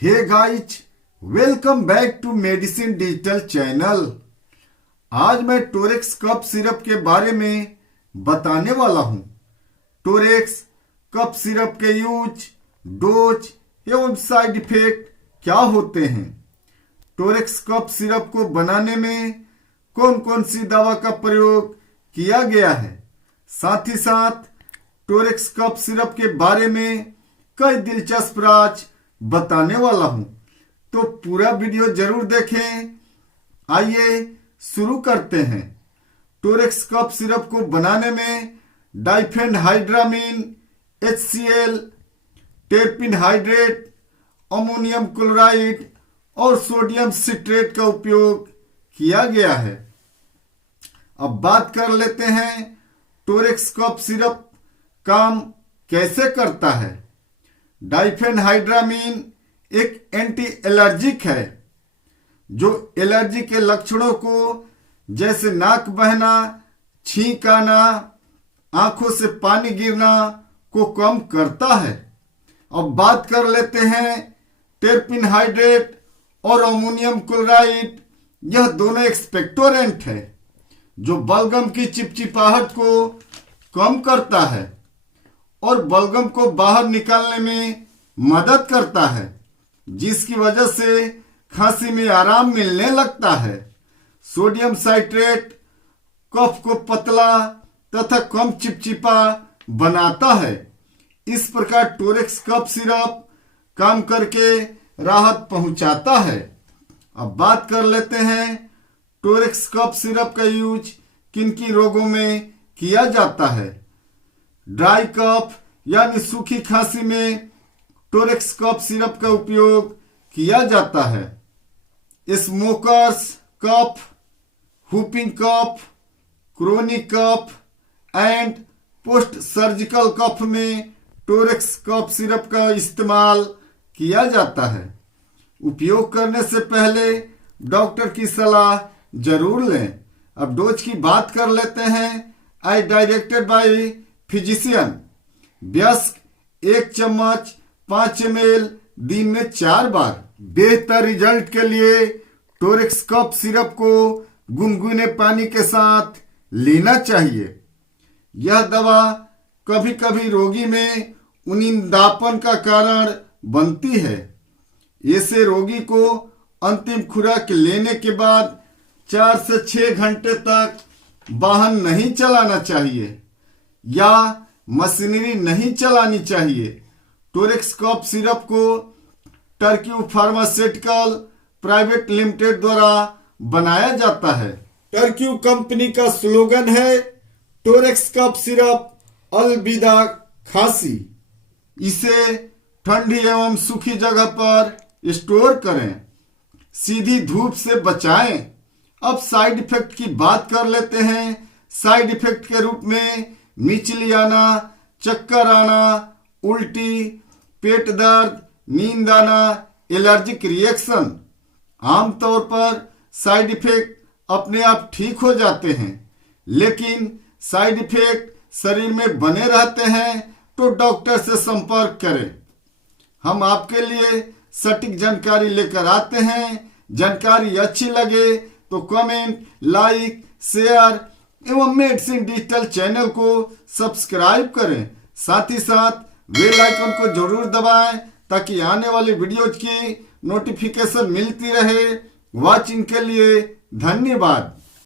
Hey guys, welcome back to medicine digital channel. आज मैं Torex cough syrup के बारे में बताने वाला हूं। टोरेक्स कफ सिरप के यूज, डोज एवं साइड इफेक्ट क्या होते हैं। टोरेक्स कफ सिरप को बनाने में कौन कौन सी दवा का प्रयोग किया गया है, साथ ही साथ टोरेक्स कफ सिरप के बारे में कई दिलचस्प राज बताने वाला हूं, तो पूरा वीडियो जरूर देखें। आइए शुरू करते हैं। टोरेक्स कफ सिरप को बनाने में डाइफेनहाइड्रामीन HCl, टेरपिन हाइड्रेट, अमोनियम क्लोराइड और सोडियम सिट्रेट का उपयोग किया गया है। अब बात कर लेते हैं टोरेक्स कफ सिरप काम कैसे करता है। डाइफेनहाइड्रामीन एक एंटी एलर्जिक है जो एलर्जी के लक्षणों को जैसे नाक बहना, छींक आना, आंखों से पानी गिरना को कम करता है। अब बात कर लेते हैं टेरपिन हाइड्रेट और अमोनियम क्लोराइड। यह दोनों एक्सपेक्टोरेंट है जो बलगम की चिपचिपाहट को कम करता है और बलगम को बाहर निकालने में मदद करता है, जिसकी वजह से खांसी में आराम मिलने लगता है। सोडियम साइट्रेट कफ को पतला तथा कम चिपचिपा बनाता है। इस प्रकार टोरेक्स कफ सिरप काम करके राहत पहुंचाता है। अब बात कर लेते हैं टोरेक्स कफ सिरप का यूज किन किन रोगों में किया जाता है। ड्राई कफ यानी सूखी खांसी में टोरेक्स कफ सिरप का उपयोग किया जाता है। Smokers cough, whooping cough, chronic cough and post surgical cough में टोरेक्स कफ सिरप का इस्तेमाल किया जाता है। उपयोग करने से पहले डॉक्टर की सलाह जरूर लें। अब डोज की बात कर लेते हैं। आई डायरेक्टेड बाय फिजिशियन। व्यस्क 1 चम्मच 5 ml दिन में 4 बार। बेहतर रिजल्ट के लिए टोरेक्स कफ सिरप को गुनगुने पानी के साथ लेना चाहिए। यह दवा कभी कभी रोगी में उनिंदापन का कारण बनती है। ऐसे रोगी को अंतिम खुराक लेने के बाद 4 से 6 घंटे तक वाहन नहीं चलाना चाहिए या मशीनरी नहीं चलानी चाहिए। टोरेक्स कफ सिरप को टर्क्यू फार्मास्यूटिकल प्राइवेट लिमिटेड द्वारा बनाया जाता है। टर्क्यू कंपनी का स्लोगन है टोरेक्स कफ सिरप अलविदा खांसी। इसे ठंडी एवं सूखी जगह पर स्टोर करें, सीधी धूप से बचाएं। अब साइड इफेक्ट की बात कर लेते हैं। साइड इफेक्ट के रूप में मिचली आना, चक्कर आना, उल्टी, पेट दर्द, नींद आना, एलर्जिक रिएक्शन। आमतौर पर साइड इफेक्ट अपने आप ठीक हो जाते हैं, लेकिन साइड इफेक्ट शरीर में बने रहते हैं तो डॉक्टर से संपर्क करें। हम आपके लिए सटीक जानकारी लेकर आते हैं। जानकारी अच्छी लगे तो कमेंट, लाइक, शेयर एवं मेडिसिन डिजिटल चैनल को सब्सक्राइब करें। साथ ही साथ बेल आइकन को जरूर दबाएं ताकि आने वाली वीडियोज की नोटिफिकेशन मिलती रहे। वॉचिंग के लिए धन्यवाद।